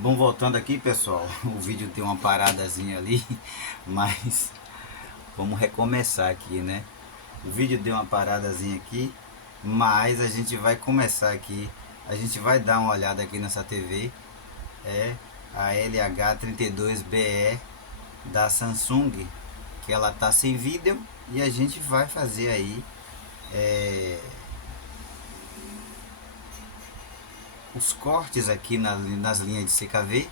Bom, voltando aqui, pessoal, o vídeo tem uma paradazinha ali, mas vamos recomeçar aqui, né? O vídeo deu uma paradazinha aqui, mas a gente vai começar aqui. A gente vai dar uma olhada aqui nessa TV, é a LH32BE da Samsung, que ela tá sem vídeo e a gente vai fazer aí os cortes aqui nas linhas de CKV.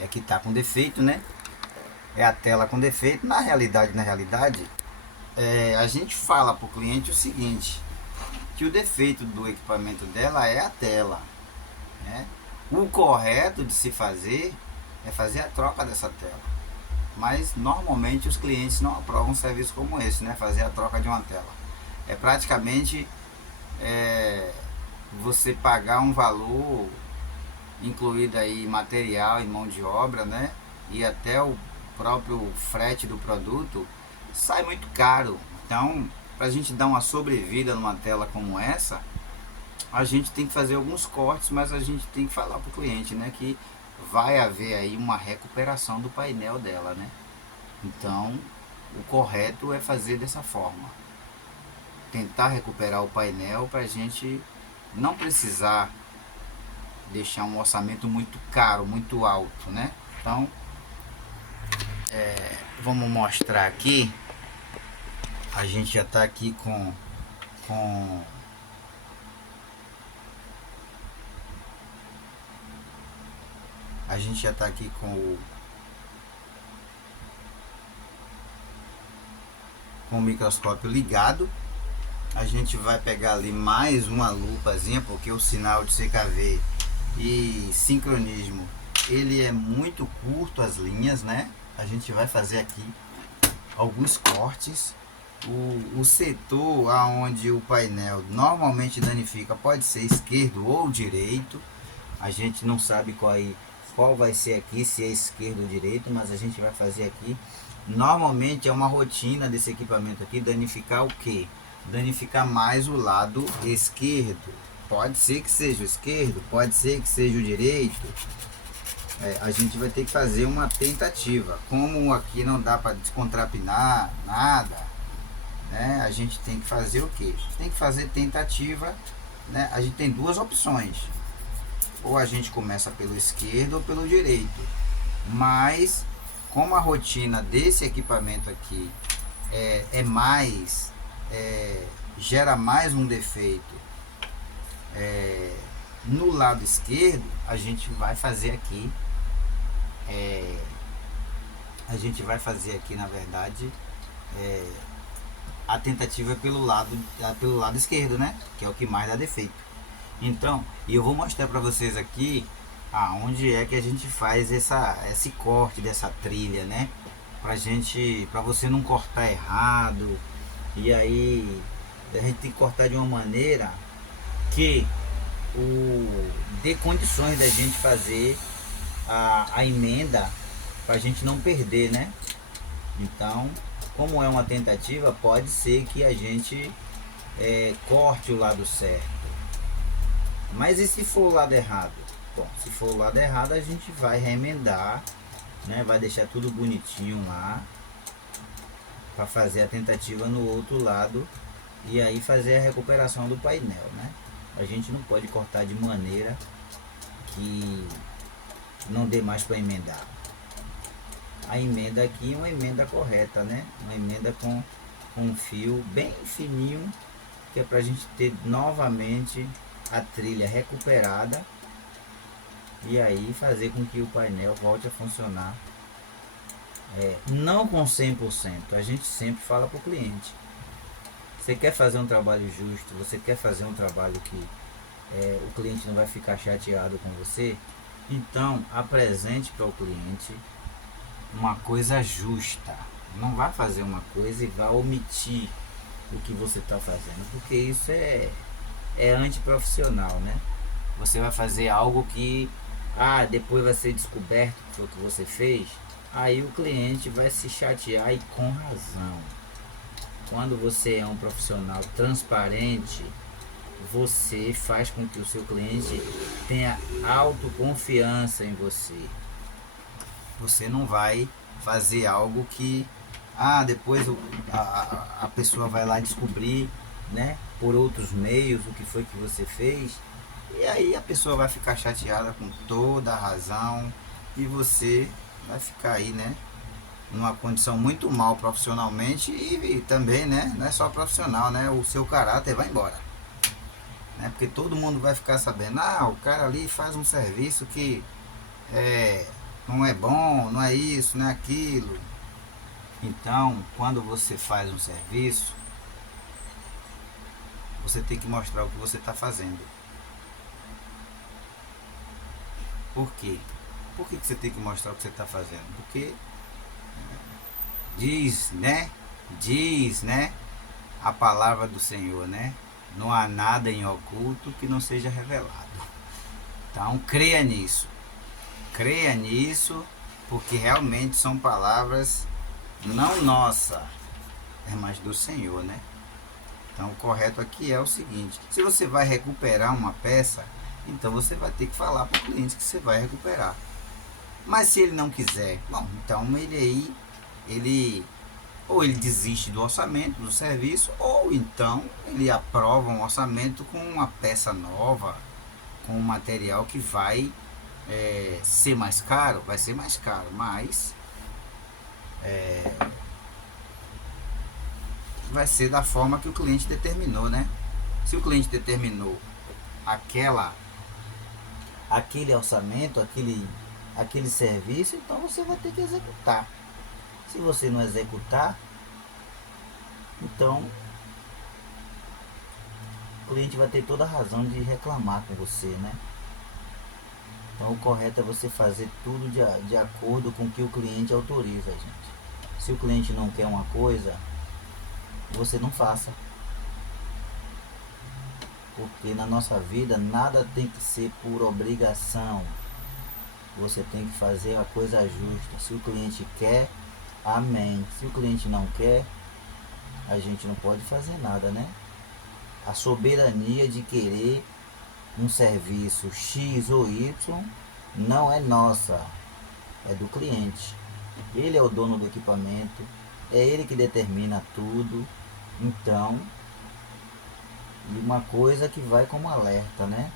É que tá com defeito, né? É a tela com defeito. Na realidade, a gente fala para o cliente o seguinte, que o defeito do equipamento dela é a tela, né? O correto de se fazer é fazer a troca dessa tela, mas normalmente os clientes não aprovam um serviço como esse, né? Fazer a troca de uma tela é praticamente você pagar um valor incluído aí material e mão de obra, né? E até o próprio frete do produto sai muito caro. Então, para a gente dar uma sobrevida numa tela como essa, a gente tem que fazer alguns cortes, mas a gente tem que falar para o cliente, né, que vai haver aí uma recuperação do painel dela, né? Então, o correto é fazer dessa forma, tentar recuperar o painel para a gente não precisar deixar um orçamento muito caro, muito alto, né? Então, vamos mostrar aqui. A gente já está aqui com a gente já está aqui com o microscópio ligado. A gente vai pegar ali mais uma lupazinha, porque o sinal de CKV e sincronismo, ele é muito curto, as linhas, né? A gente vai fazer aqui alguns cortes. O setor aonde o painel normalmente danifica pode ser esquerdo ou direito. A gente não sabe qual vai ser aqui, se é esquerdo ou direito, mas a gente vai fazer aqui. Normalmente é uma rotina desse equipamento aqui danificar o que? Danificar mais o lado esquerdo. Pode ser que seja o esquerdo, pode ser que seja o direito. A gente vai ter que fazer uma tentativa. Como aqui não dá para descontrapinar nada, né? A gente tem que fazer o que? Tem que fazer tentativa, né? A gente tem duas opções. Ou a gente começa pelo esquerdo ou pelo direito. Mas como a rotina desse equipamento aqui gera mais um defeito no lado esquerdo, a gente vai fazer aqui na verdade a tentativa pelo lado esquerdo, né? Que é o que mais dá defeito. Então, e eu vou mostrar para vocês aqui aonde é que a gente faz esse corte dessa trilha, né? Para você não cortar errado. E aí a gente tem que cortar de uma maneira que dê condições da gente fazer a emenda, para a gente não perder, né? Então, como é uma tentativa, pode ser que a gente corte o lado certo. Mas e se for o lado errado? Bom, se for o lado errado, a gente vai remendar, né? Vai deixar tudo bonitinho lá, para fazer a tentativa no outro lado e aí fazer a recuperação do painel, né? A gente não pode cortar de maneira que não dê mais para emendar. A emenda aqui é uma emenda correta, né? Uma emenda com um fio bem fininho, que é para a gente ter novamente a trilha recuperada e aí fazer com que o painel volte a funcionar. Não com 100%, a gente sempre fala para o cliente, você quer fazer um trabalho justo, você quer fazer um trabalho que o cliente não vai ficar chateado com você, então apresente para o cliente uma coisa justa. Não vai fazer uma coisa e vai omitir o que você está fazendo, porque isso é antiprofissional, né? Você vai fazer algo que depois vai ser descoberto que foi o que você fez, aí o cliente vai se chatear, e com razão. Quando você é um profissional transparente, você faz com que o seu cliente tenha autoconfiança em você. Você não vai fazer algo que depois a pessoa vai lá descobrir, né, por outros meios o que foi que você fez, e aí a pessoa vai ficar chateada com toda a razão, e você vai ficar aí, né, numa condição muito mal profissionalmente, e também, né, não é só profissional, né, o seu caráter vai embora, né, porque todo mundo vai ficar sabendo, o cara ali faz um serviço que não é bom, não é isso, não é aquilo. Então, quando você faz um serviço, você tem que mostrar o que você está fazendo. Por quê? Por que você tem que mostrar o que você está fazendo? Porque diz, né, a palavra do Senhor, né? Não há nada em oculto que não seja revelado. Então, creia nisso. Creia nisso, porque realmente são palavras não nossa, mas do Senhor, né? Então o correto aqui é o seguinte: se você vai recuperar uma peça, então você vai ter que falar para o cliente que você vai recuperar. Mas se ele não quiser, bom, então ele ou ele desiste do orçamento do serviço, ou então ele aprova um orçamento com uma peça nova, com um material que vai ser mais caro, vai ser mais caro, mas vai ser da forma que o cliente determinou, né? Se o cliente determinou aquele orçamento, aquele serviço, então você vai ter que executar. Se você não executar, então o cliente vai ter toda a razão de reclamar com você, né? Então o correto é você fazer tudo de acordo com o que o cliente autoriza, gente. Se o cliente não quer uma coisa, você não faça. Porque na nossa vida nada tem que ser por obrigação. Você tem que fazer a coisa justa. Se o cliente quer, amém. Se o cliente não quer, a gente não pode fazer nada, né? A soberania de querer um serviço X ou Y não é nossa, é do cliente. Ele é o dono do equipamento, é ele que determina tudo. Então, e uma coisa que vai como alerta, né?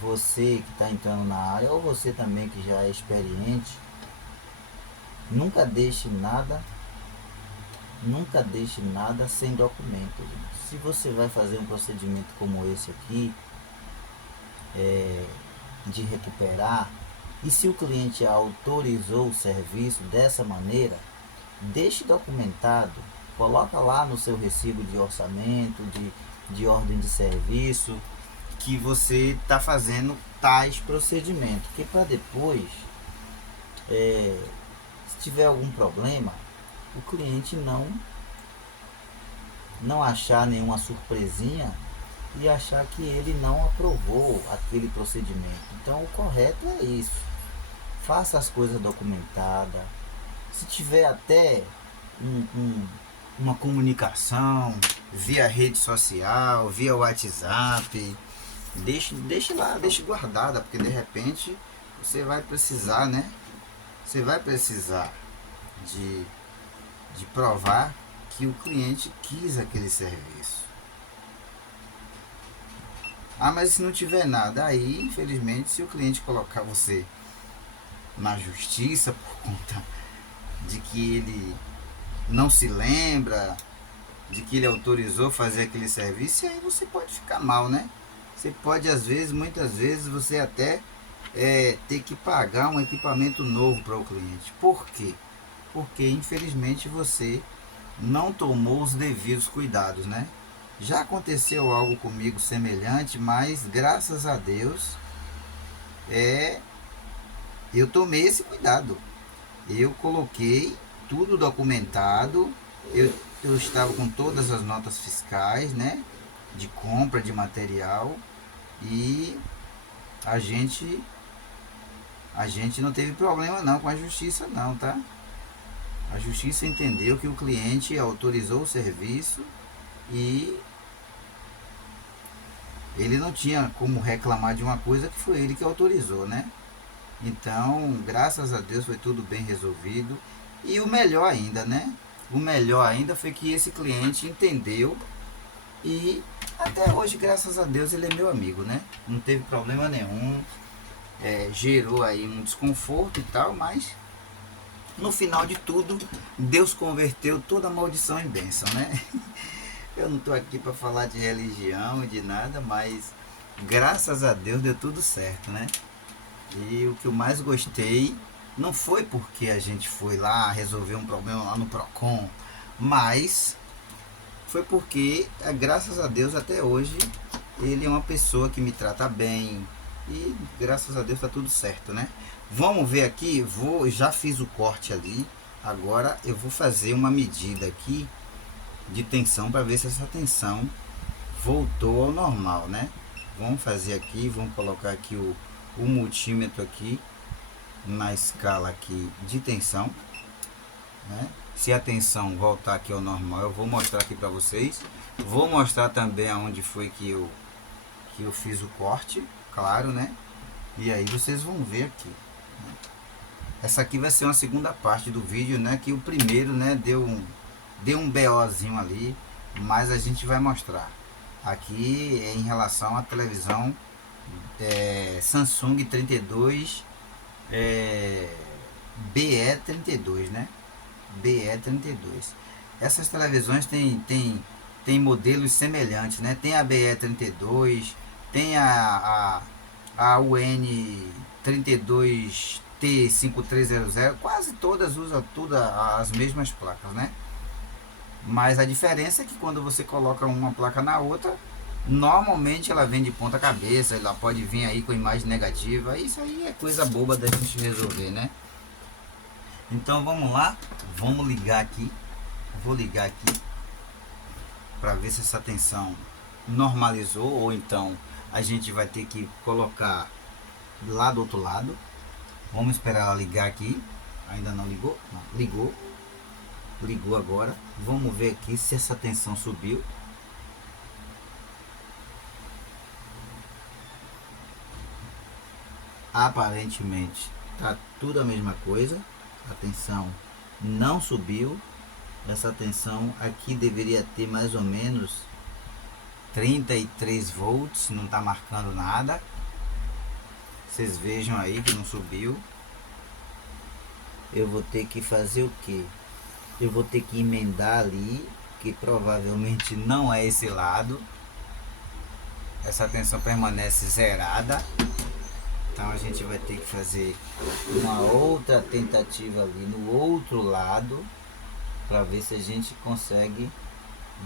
Você que está entrando na área, ou você também que já é experiente, nunca deixe nada sem documento, gente. Se você vai fazer um procedimento como esse aqui, de recuperar, e se o cliente autorizou o serviço dessa maneira, deixe documentado, coloca lá no seu recibo de orçamento, de ordem de serviço, que você está fazendo tais procedimentos, que para depois, se tiver algum problema, o cliente não achar nenhuma surpresinha e achar que ele não aprovou aquele procedimento. Então o correto é isso. Faça as coisas documentadas. Se tiver até uma comunicação via rede social, via WhatsApp, deixe lá, deixe guardada, porque de repente você vai precisar, né? Você vai precisar de provar que o cliente quis aquele serviço. Mas se não tiver nada, aí infelizmente, se o cliente colocar você na justiça por conta de que ele não se lembra, de que ele autorizou fazer aquele serviço, aí você pode ficar mal, né? Você pode, às vezes, muitas vezes, você até ter que pagar um equipamento novo para o cliente. Por quê? Porque infelizmente você não tomou os devidos cuidados, né? Já aconteceu algo comigo semelhante, mas graças a Deus eu tomei esse cuidado. Eu coloquei tudo documentado, eu estava com todas as notas fiscais, né? De compra de material, e a gente não teve problema não com a justiça não, tá? A justiça entendeu que o cliente autorizou o serviço e ele não tinha como reclamar de uma coisa que foi ele que autorizou, né? Então, graças a Deus foi tudo bem resolvido. E o melhor ainda, né? O melhor ainda foi que esse cliente entendeu e até hoje, graças a Deus, ele é meu amigo, né? Não teve problema nenhum. Gerou aí um desconforto e tal, mas no final de tudo, Deus converteu toda a maldição em bênção, né? Eu não tô aqui para falar de religião e de nada, mas graças a Deus deu tudo certo, né? E o que eu mais gostei não foi porque a gente foi lá resolver um problema lá no Procon, mas foi porque, graças a Deus, até hoje, ele é uma pessoa que me trata bem e graças a Deus tá tudo certo, né? Vamos ver aqui, já fiz o corte ali, agora eu vou fazer uma medida aqui de tensão para ver se essa tensão voltou ao normal, né? Vamos fazer aqui, vamos colocar aqui o multímetro aqui na escala aqui de tensão, né? Se a tensão voltar aqui ao normal, eu vou mostrar aqui para vocês. Vou mostrar também aonde foi que eu fiz o corte, claro, né? E aí vocês vão ver aqui, né? Essa aqui vai ser uma segunda parte do vídeo, né? Que o primeiro, né, deu um BOzinho ali, mas a gente vai mostrar. Aqui é em relação à televisão Samsung 32 BE32, né? BE32. Essas televisões tem modelos semelhantes, né? Tem a BE32, tem a UN32T5300, quase todas usam as mesmas placas, né? Mas a diferença é que quando você coloca uma placa na outra, normalmente ela vem de ponta cabeça, ela pode vir aí com imagem negativa. Isso aí é coisa boba da gente resolver, né? Então vamos lá, vamos ligar aqui. Vou ligar aqui para ver se essa tensão normalizou, ou então a gente vai ter que colocar lá do outro lado. Vamos esperar ela ligar aqui. Ainda não ligou? Não, ligou. Ligou agora. Vamos ver aqui se essa tensão subiu. Aparentemente tá tudo a mesma coisa. A tensão não subiu. Essa tensão aqui deveria ter mais ou menos 33 volts, não tá marcando nada. Vocês vejam aí que não subiu. Eu vou ter que fazer o que? Eu vou ter que emendar ali, que provavelmente não é esse lado. Essa tensão permanece zerada. Então a gente vai ter que fazer uma outra tentativa ali no outro lado, para ver se a gente consegue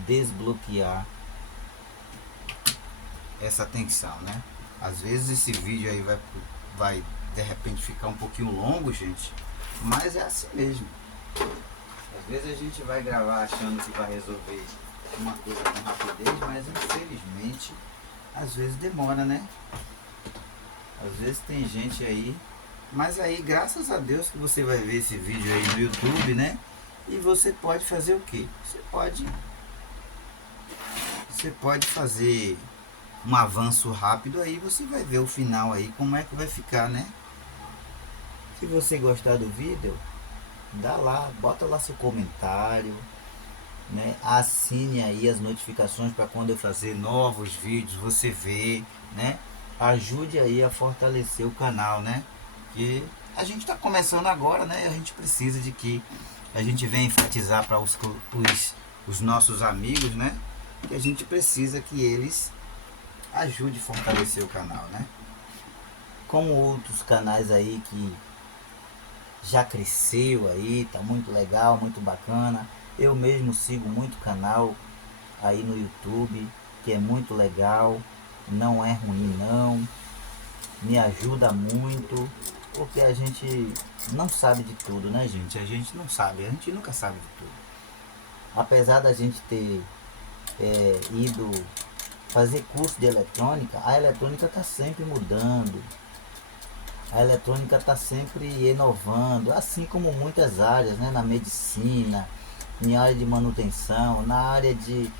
desbloquear essa tensão, né? Às vezes esse vídeo aí vai de repente ficar um pouquinho longo, gente, mas é assim mesmo. Às vezes a gente vai gravar achando que vai resolver uma coisa com rapidez, mas infelizmente às vezes demora, né? Às vezes tem gente aí, mas aí graças a Deus que você vai ver esse vídeo aí no YouTube, né? E você pode fazer o que? Você pode fazer um avanço rápido aí, você vai ver o final aí, como é que vai ficar, né? Se você gostar do vídeo, dá lá, bota lá seu comentário, né? Assine aí as notificações para quando eu fazer novos vídeos, você ver, né? Ajude aí a fortalecer o canal, né? Que a gente está começando agora, né? A gente precisa de que a gente venha enfatizar para os nossos amigos, né? Que a gente precisa que eles ajudem a fortalecer o canal, né? Como outros canais aí que já cresceu aí, tá muito legal, muito bacana. Eu mesmo sigo muito canal aí no YouTube, que é muito legal, não é ruim não, me ajuda muito, porque a gente não sabe de tudo, né, gente? A gente não sabe, a gente nunca sabe de tudo. Apesar da gente ter ido fazer curso de eletrônica, a eletrônica está sempre mudando, a eletrônica está sempre inovando, assim como muitas áreas, né? Na medicina, em área de manutenção, na área de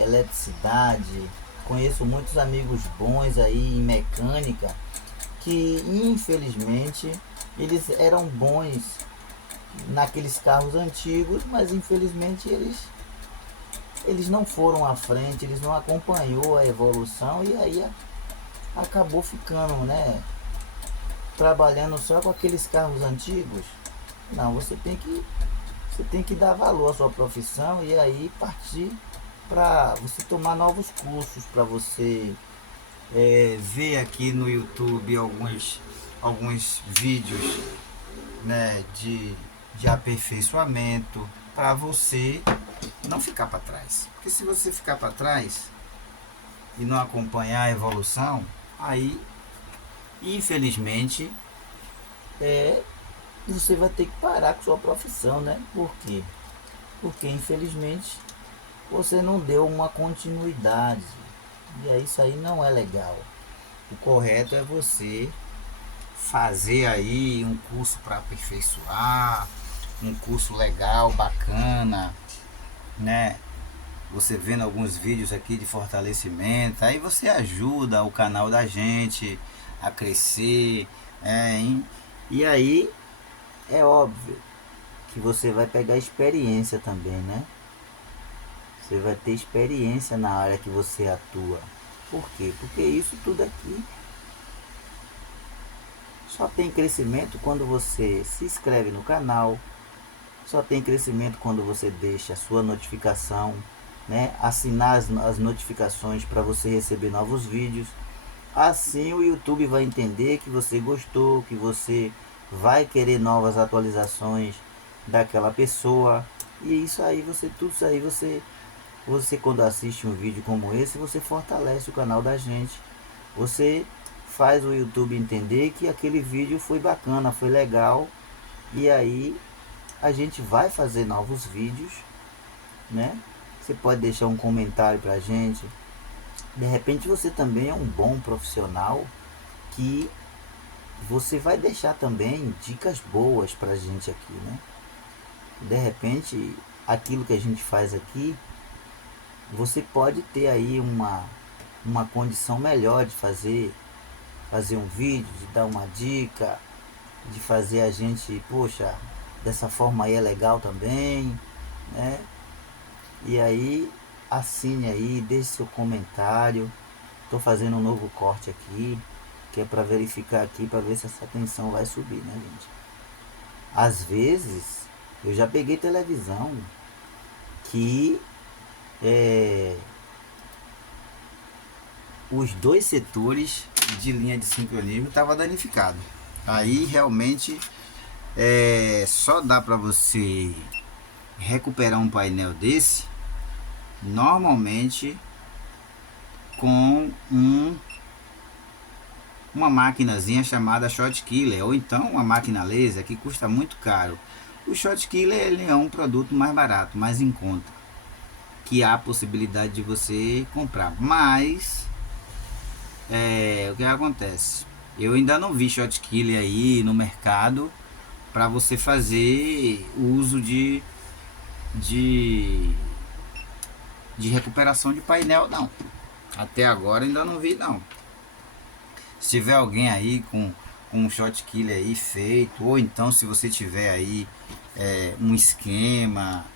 eletricidade, conheço muitos amigos bons aí em mecânica que infelizmente eles eram bons naqueles carros antigos, mas infelizmente eles não foram à frente, eles não acompanhou a evolução e aí acabou ficando, né, trabalhando só com aqueles carros antigos. Não, você tem que dar valor à sua profissão e aí partir para você tomar novos cursos, para você ver aqui no YouTube alguns vídeos, né, de aperfeiçoamento para você não ficar para trás. Porque se você ficar para trás e não acompanhar a evolução, aí infelizmente você vai ter que parar com sua profissão, né? Por quê? Porque infelizmente você não deu uma continuidade. E aí isso aí não é legal. O correto é você fazer aí um curso para aperfeiçoar, um curso legal, bacana, né? Você vendo alguns vídeos aqui de fortalecimento, aí você ajuda o canal da gente a crescer, hein? E aí é óbvio que você vai pegar experiência também, né? Você vai ter experiência na área que você atua. Por quê? Porque isso tudo aqui só tem crescimento quando você se inscreve no canal, só tem crescimento quando você deixa a sua notificação, né? Assinar as notificações para você receber novos vídeos. Assim o YouTube vai entender que você gostou, que você vai querer novas atualizações daquela pessoa. E isso aí, tudo isso aí você quando assiste um vídeo como esse, você fortalece o canal da gente. Você faz o YouTube entender que aquele vídeo foi bacana, foi legal. E aí a gente vai fazer novos vídeos, né? Você pode deixar um comentário pra gente. De repente você também é um bom profissional que você vai deixar também dicas boas pra gente aqui, né? De repente aquilo que a gente faz aqui, você pode ter aí uma condição melhor de fazer um vídeo, de dar uma dica, de fazer a gente, poxa, dessa forma aí é legal também, né? E aí assine aí, deixe seu comentário. Estou fazendo um novo corte aqui, que é para verificar aqui, para ver se essa tensão vai subir, né, gente? Às vezes eu já peguei televisão que os dois setores de linha de sincronismo estavam danificados. Aí realmente só dá para você recuperar um painel desse normalmente com uma maquinazinha chamada Shot Killer, ou então uma máquina laser que custa muito caro. O Shot Killer ele é um produto mais barato, mais em conta, que há a possibilidade de você comprar, mas o que acontece? Eu ainda não vi Shot Killer aí no mercado para você fazer uso de recuperação de painel, não. Até agora ainda não vi, não. Se tiver alguém aí com um Shot Killer aí feito, ou então se você tiver aí um esquema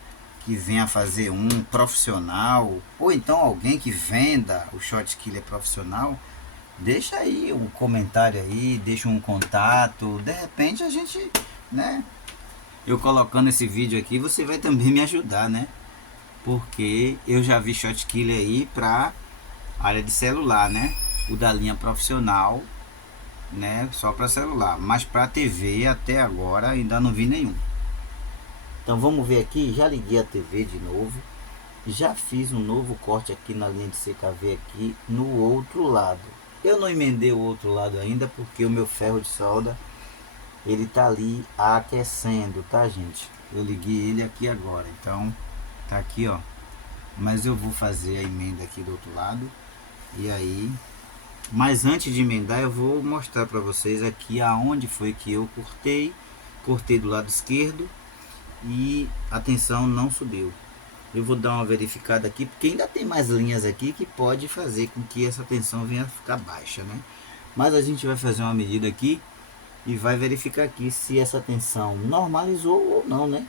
que venha fazer um profissional, ou então alguém que venda o Shot Killer profissional, deixa aí um comentário aí, deixa um contato, de repente a gente, né, eu colocando esse vídeo aqui, você vai também me ajudar, né? Porque eu já vi Shot Killer aí para área de celular, né? O da linha profissional, né? Só para celular, mas para TV até agora ainda não vi nenhum. Então vamos ver aqui, já liguei a TV de novo, já fiz um novo corte aqui na linha de CKV aqui no outro lado. Eu não emendei o outro lado ainda porque o meu ferro de solda ele tá ali aquecendo, tá, gente? Eu liguei ele aqui agora, então tá aqui, ó. Mas eu vou fazer a emenda aqui do outro lado. E aí, mas antes de emendar, eu vou mostrar para vocês aqui aonde foi que eu cortei do lado esquerdo e a tensão não subiu. Eu vou dar uma verificada aqui, porque ainda tem mais linhas aqui que pode fazer com que essa tensão venha a ficar baixa, né? Mas a gente vai fazer uma medida aqui e vai verificar aqui se essa tensão normalizou ou não, né?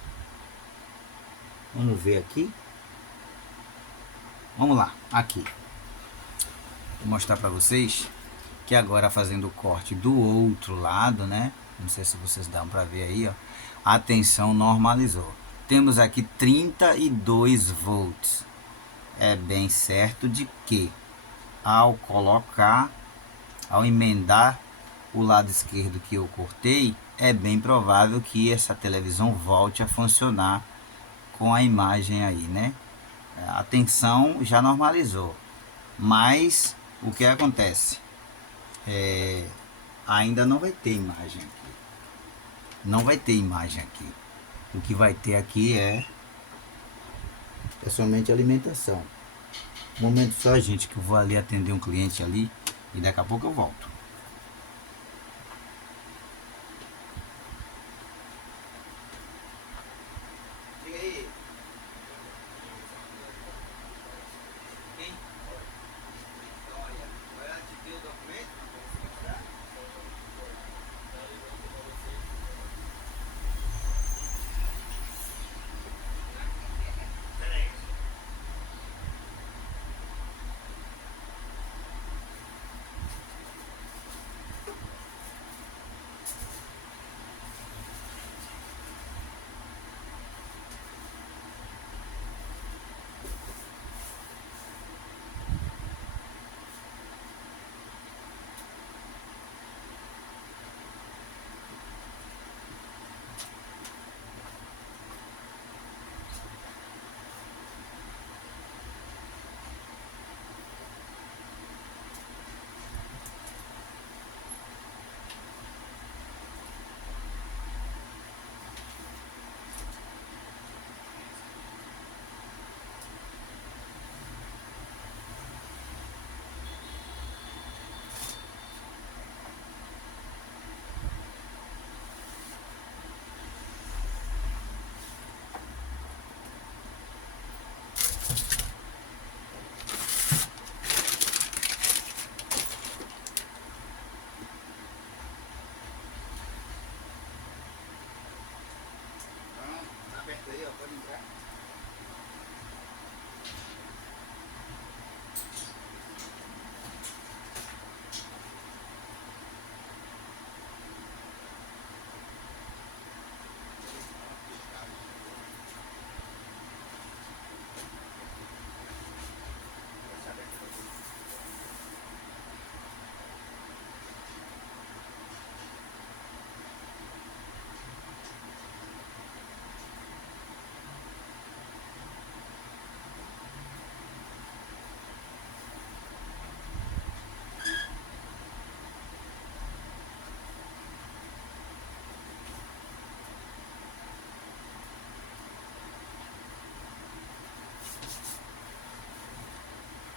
Vamos ver aqui. Vamos lá, aqui. Vou mostrar para vocês que agora fazendo o corte do outro lado, né? Não sei se vocês dão para ver aí, ó. A tensão normalizou. Temos aqui 32 volts. É bem certo de que ao emendar o lado esquerdo que eu cortei, é bem provável que essa televisão volte a funcionar com a imagem aí, né? A tensão já normalizou, mas o que acontece? Ainda não vai ter imagem aqui. Não vai ter imagem aqui. O que vai ter aqui é somente alimentação. Um momento só, gente, que eu vou ali atender um cliente ali e daqui a pouco eu volto.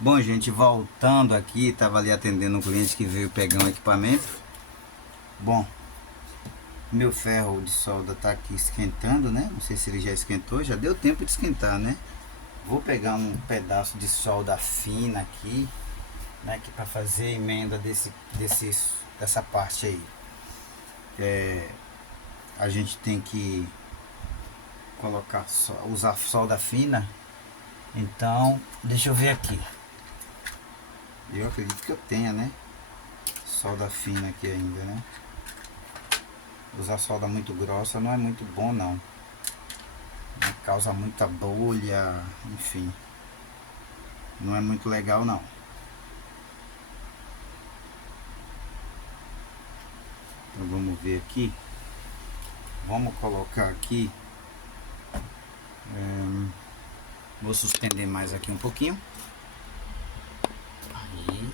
Bom, gente, voltando aqui, estava ali atendendo um cliente que veio pegar um equipamento. Bom, meu ferro de solda está aqui esquentando, né? Não sei se ele já esquentou, já deu tempo de esquentar, né? Vou pegar um pedaço de solda fina aqui, né? Que para fazer a emenda dessa parte aí. A gente tem que colocar, usar solda fina. Então, deixa eu ver aqui. Eu acredito que eu tenha, né? Solda fina aqui ainda, né? Usar solda muito grossa não é muito bom, não. Causa muita bolha, enfim. Não é muito legal, não. Então vamos ver aqui. Vamos colocar aqui. Vou suspender mais aqui um pouquinho. Aí.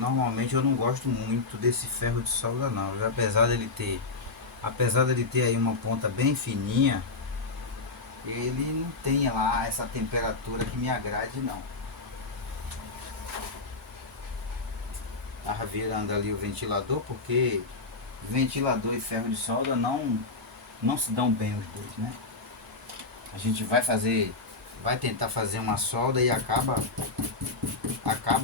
Normalmente eu não gosto muito desse ferro de solda não, apesar dele ter aí uma ponta bem fininha, ele não tem lá essa temperatura que me agrade não. virando ali o ventilador, porque ventilador e ferro de solda não se dão bem os dois, né? A gente vai tentar fazer uma solda e acaba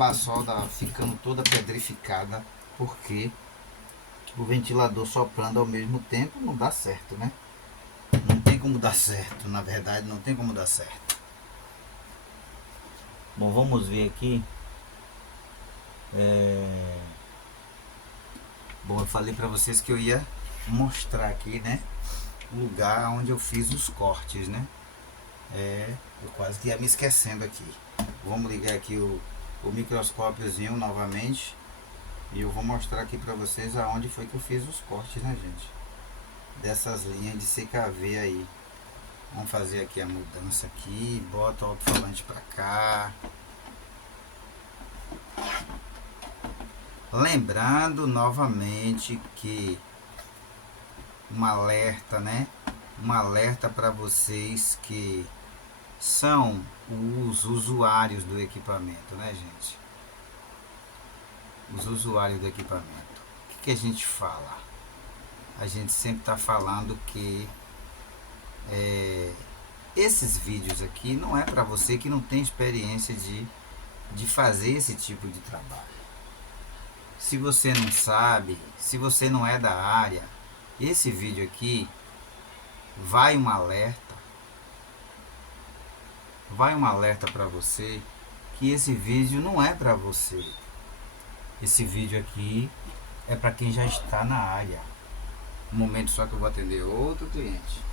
a solda ficando toda pedrificada, porque o ventilador soprando ao mesmo tempo não dá certo, né? Não tem como dar certo, na verdade não tem como dar certo. Bom, vamos ver aqui. Bom, eu falei pra vocês que eu ia mostrar aqui, né, o lugar onde eu fiz os cortes, né? Eu quase que ia me esquecendo aqui. Vamos ligar aqui o microscópiozinho novamente e eu vou mostrar aqui pra vocês aonde foi que eu fiz os cortes, né, gente? Dessas linhas de CKV aí. Vamos fazer aqui a mudança aqui, bota o alto-falante pra cá. Lembrando novamente que um alerta, né? Um alerta para vocês que são os usuários do equipamento, né, gente? Os usuários do equipamento. O que a gente fala? A gente sempre está falando que esses vídeos aqui não é para você que não tem experiência de fazer esse tipo de trabalho. Se você não sabe, se você não é da área, esse vídeo aqui vai um alerta para você que esse vídeo não é para você. Esse vídeo aqui é para quem já está na área. Um momento só que eu vou atender outro cliente.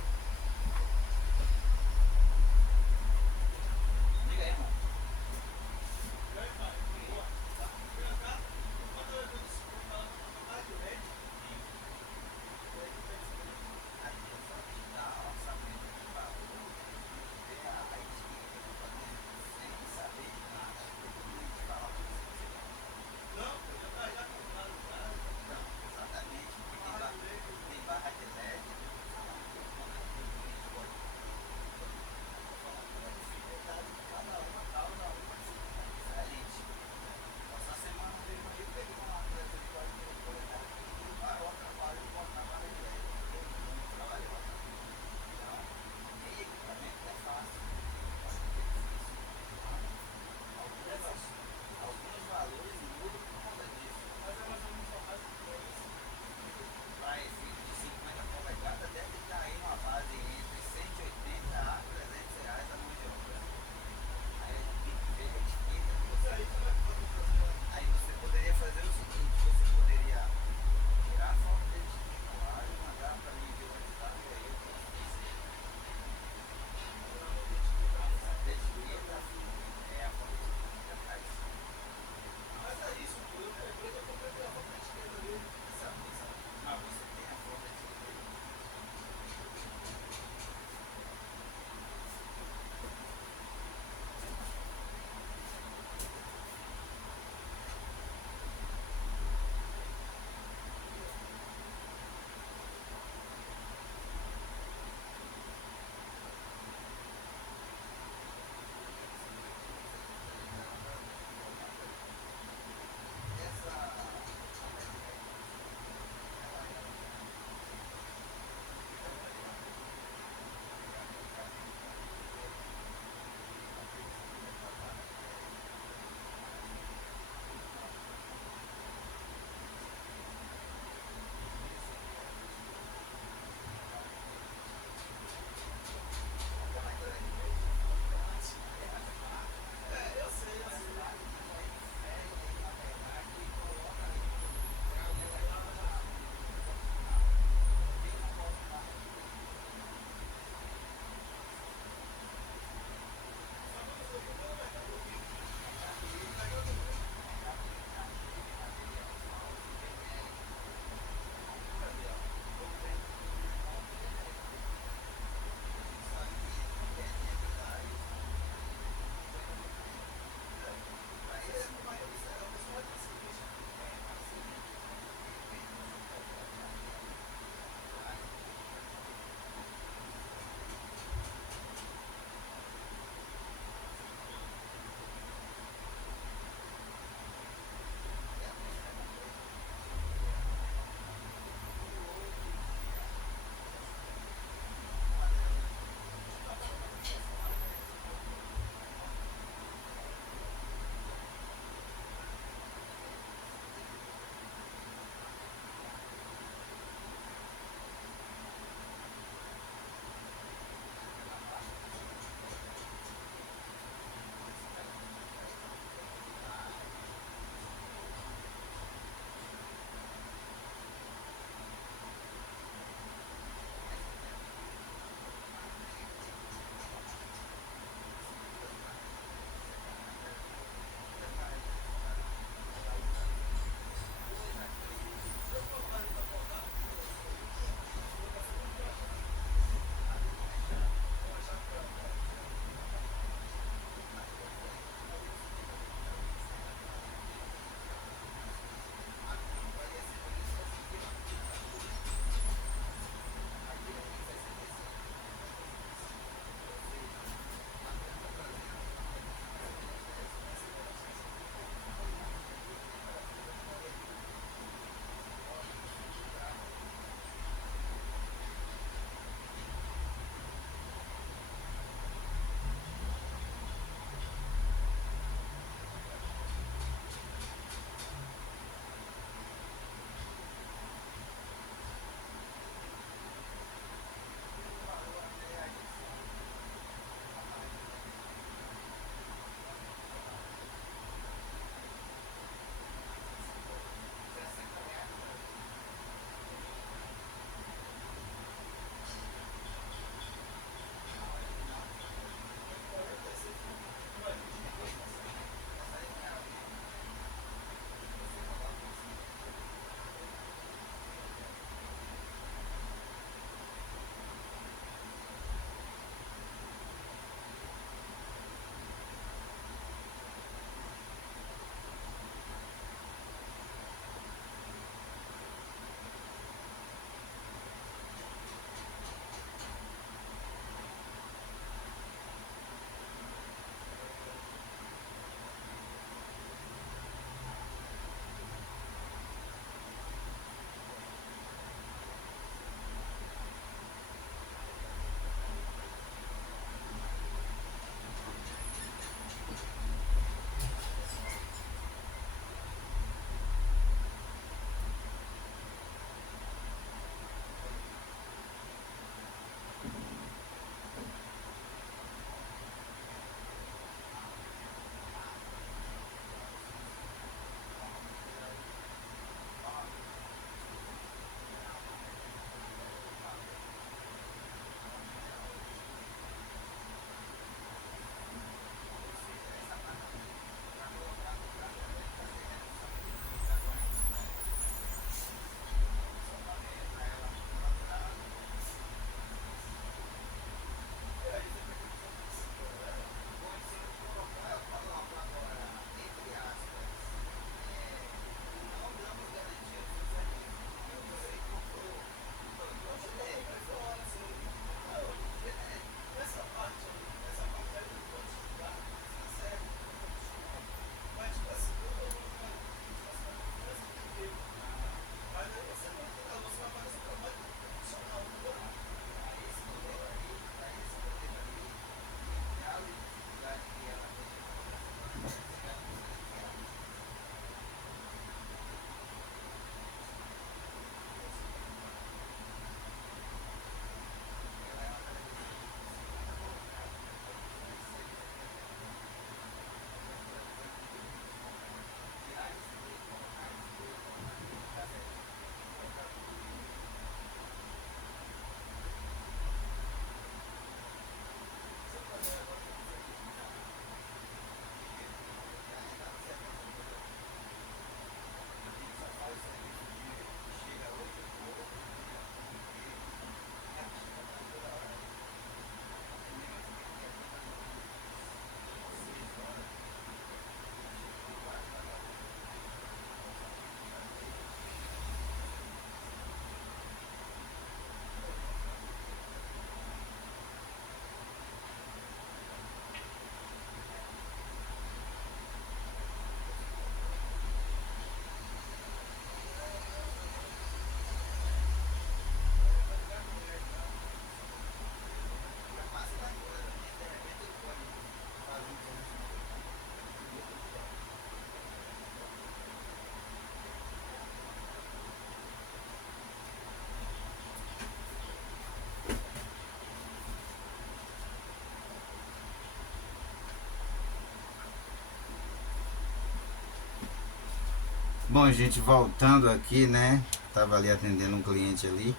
Bom, gente, voltando aqui, né? Tava ali atendendo um cliente ali,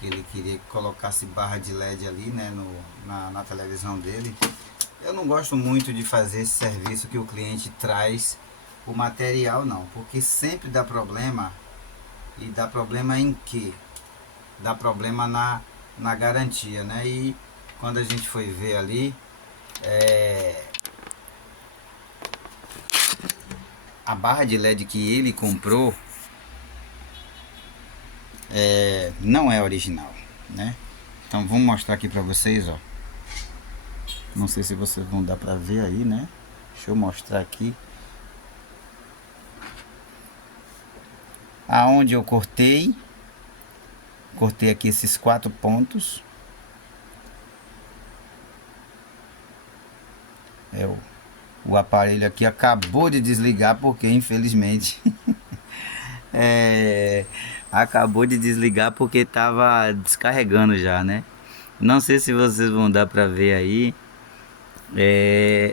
que ele queria que colocasse barra de LED ali, né, na televisão dele. Eu não gosto muito de fazer esse serviço que o cliente traz o material, não, porque sempre dá problema. E dá problema em quê? Dá problema na garantia, né? E quando a gente foi ver ali, a barra de LED que ele comprou não é original, né? Então vamos mostrar aqui pra vocês, ó. Não sei se vocês vão dar pra ver aí, né? Deixa eu mostrar aqui. Aonde eu cortei aqui esses 4 pontos. O aparelho aqui acabou de desligar porque infelizmente acabou de desligar porque estava descarregando já, né? Não sei se vocês vão dar para ver aí,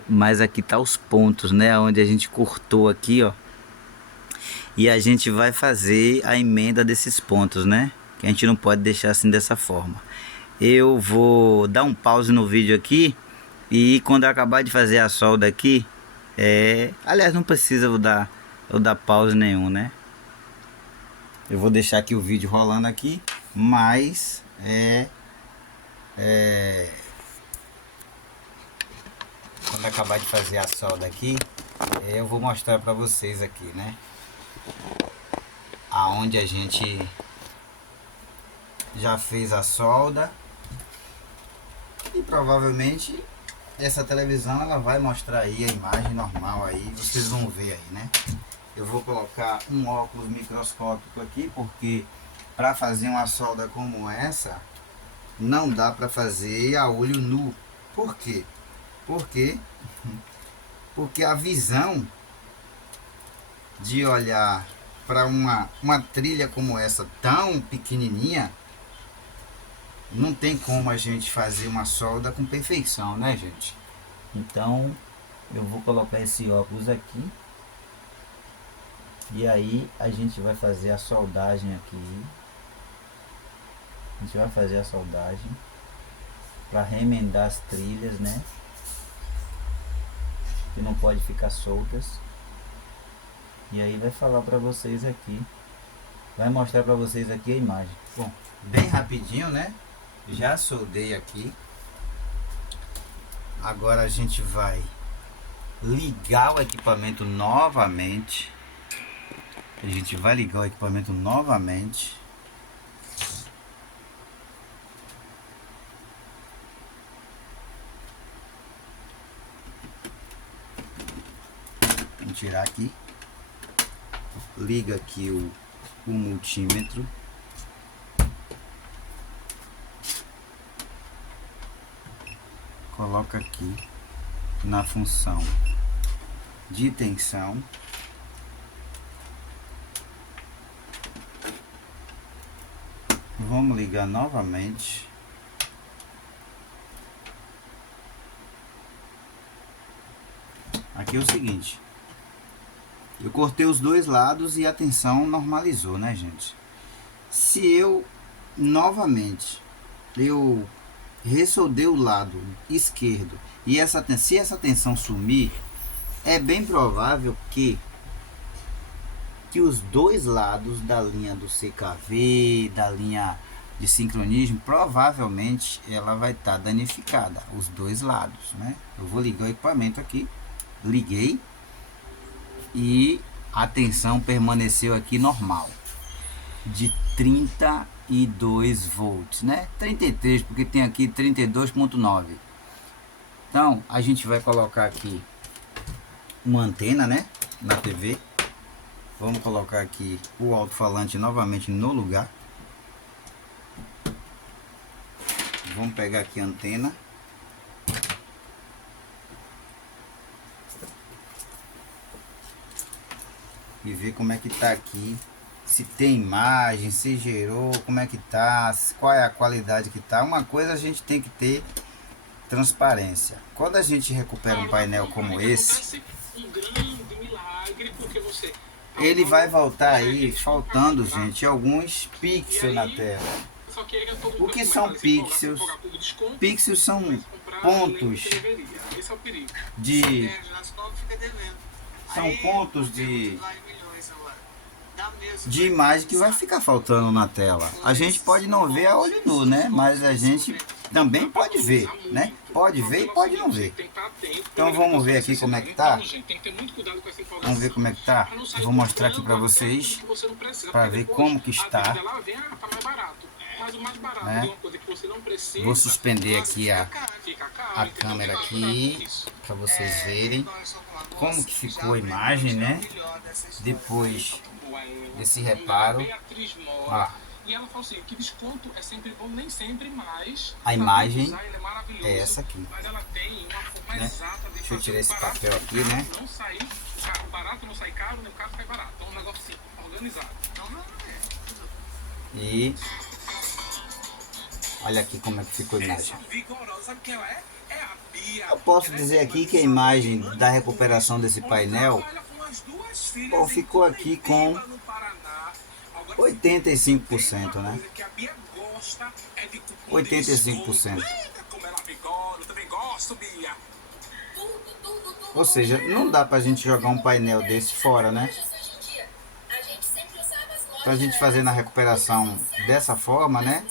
mas aqui tá os pontos, né? Onde a gente cortou aqui, ó. E a gente vai fazer a emenda desses pontos, né? Que a gente não pode deixar assim dessa forma. Eu vou dar um pause no vídeo aqui e quando eu acabar de fazer a solda aqui, aliás, não precisa eu dar pause nenhum, né? Eu vou deixar aqui o vídeo rolando aqui, mas quando acabar de fazer a solda aqui, eu vou mostrar para vocês aqui, né? Aonde a gente já fez a solda e provavelmente essa televisão ela vai mostrar aí a imagem normal aí, vocês vão ver aí, né? Eu vou colocar um óculos microscópico aqui porque para fazer uma solda como essa não dá para fazer a olho nu. Por quê? Porque a visão de olhar para uma trilha como essa tão pequenininha, não tem como a gente fazer uma solda com perfeição, né, gente? Então eu vou colocar esse óculos aqui e aí a gente vai fazer a soldagem aqui. A gente vai fazer a soldagem para remendar as trilhas, né? Que não pode ficar soltas. E aí vai falar para vocês aqui, vai mostrar para vocês aqui a imagem. Bom, bem rapidinho, né? Já soldei aqui. Agora a gente vai ligar o equipamento novamente. A gente vai ligar o equipamento novamente. Vamos tirar aqui. Liga aqui o multímetro. Coloca aqui na função de tensão. Vamos ligar novamente. Aqui é o seguinte, eu cortei os dois lados e a tensão normalizou, né, gente? Se eu novamente ressoldei o lado esquerdo e se essa tensão sumir, é bem provável que os dois lados da linha do CKV, da linha de sincronismo, provavelmente ela vai estar danificada, os dois lados, né? Eu vou ligar o equipamento aqui, liguei e a tensão permaneceu aqui normal, de 32 volts, né? 33, porque tem aqui 32.9. Então a gente vai colocar aqui uma antena, né, na TV. Vamos colocar aqui o alto-falante novamente no lugar. Vamos pegar aqui a antena. E ver como é que tá aqui. Se tem imagem, se gerou, como é que tá, qual é a qualidade que tá. Uma coisa a gente tem que ter transparência. Quando a gente recupera um painel como esse, um grande milagre, porque você ele vai voltar aí faltando, gente, alguns pixels na tela. O que são pixels? Pixels são pontos de imagem que vai ficar faltando na tela. A gente pode não ver a olho nu, né? Mas a gente também pode ver, né? Pode ver e pode não ver. Então vamos ver aqui como é que tá. Vamos ver como é que tá. Eu vou mostrar aqui para vocês, para ver como que está. Né? Vou suspender aqui a câmera aqui para vocês verem como que ficou a imagem, né? Depois desse reparo. E ela falou assim, que desconto é sempre bom, nem sempre, mas a imagem é essa aqui. Mas ela tem uma forma exata de Deixa eu tirar esse papel aqui, né? Não sair, o barato não sai caro, nem o caro sai barato. Então é um negócio assim, organizado. E olha aqui como é que ficou a imagem. Eu posso dizer aqui que a imagem da recuperação desse painel ficou aqui com 85%, né? 85%. Ou seja, não dá pra gente jogar um painel desse fora, né? Pra gente fazer na recuperação dessa forma, né?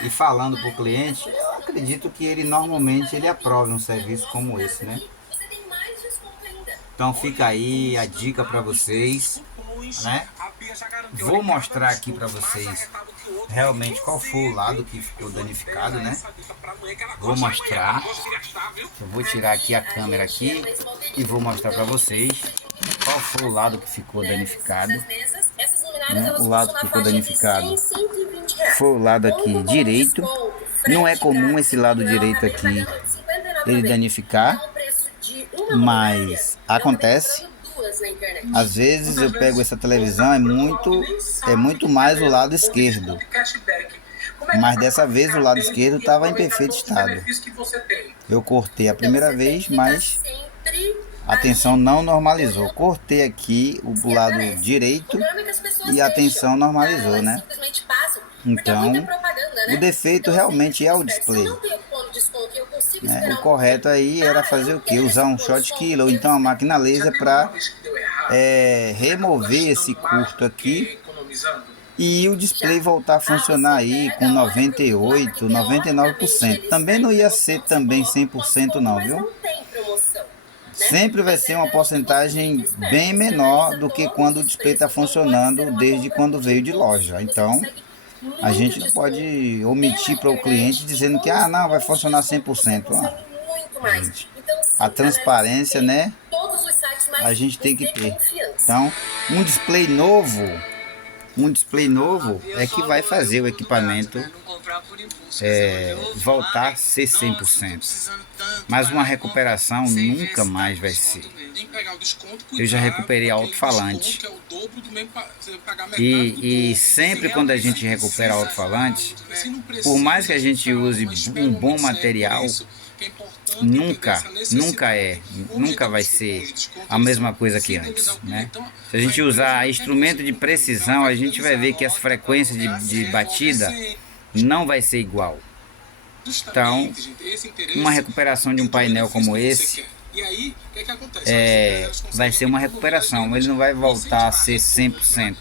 E falando pro cliente, eu acredito que ele normalmente ele aprove um serviço como esse, né? Então fica aí a dica para vocês, né? Vou mostrar aqui para vocês realmente qual foi o lado que ficou danificado, né? Vou mostrar. Eu vou tirar aqui a câmera aqui e vou mostrar para vocês qual foi o lado que ficou danificado. Né? O lado que ficou danificado foi o lado aqui direito. Não é comum esse lado direito aqui ele danificar, mas acontece. Às vezes eu pego essa televisão, é muito mais o lado esquerdo, mas dessa vez o lado esquerdo estava em perfeito estado. Eu cortei a primeira vez, mas a tensão não normalizou. Cortei aqui o lado direito e a tensão normalizou, né? Então, o defeito realmente é o display. Né? O correto aí era fazer o que? Usar um Schottky ou então a máquina laser para remover esse curto aqui e o display voltar a funcionar aí com 98, 99%. Também não ia ser também 100% não, viu? Sempre vai ser uma porcentagem bem menor do que quando o display está funcionando desde quando veio de loja. Então, a gente não pode omitir para o cliente dizendo que não, vai funcionar 100%. Gente, a transparência, né? A gente tem que ter. Então, um display novo é que vai fazer o equipamento voltar a ser 100%. Mas uma recuperação nunca mais vai ser. Eu já recuperei alto-falante. E sempre quando a gente recupera alto-falante, por mais que a gente use um bom material, nunca vai ser a mesma coisa que antes, né? Se a gente usar instrumento de precisão, a gente vai ver que as frequências de batida não vai ser igual. Então, uma recuperação de um painel como esse vai ser uma recuperação, ele não vai voltar a ser 100%.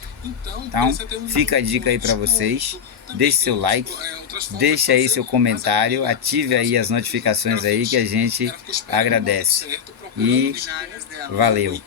Então, fica a dica aí para vocês. Deixe seu like, deixe aí seu comentário, ative aí as notificações aí que a gente agradece. E valeu!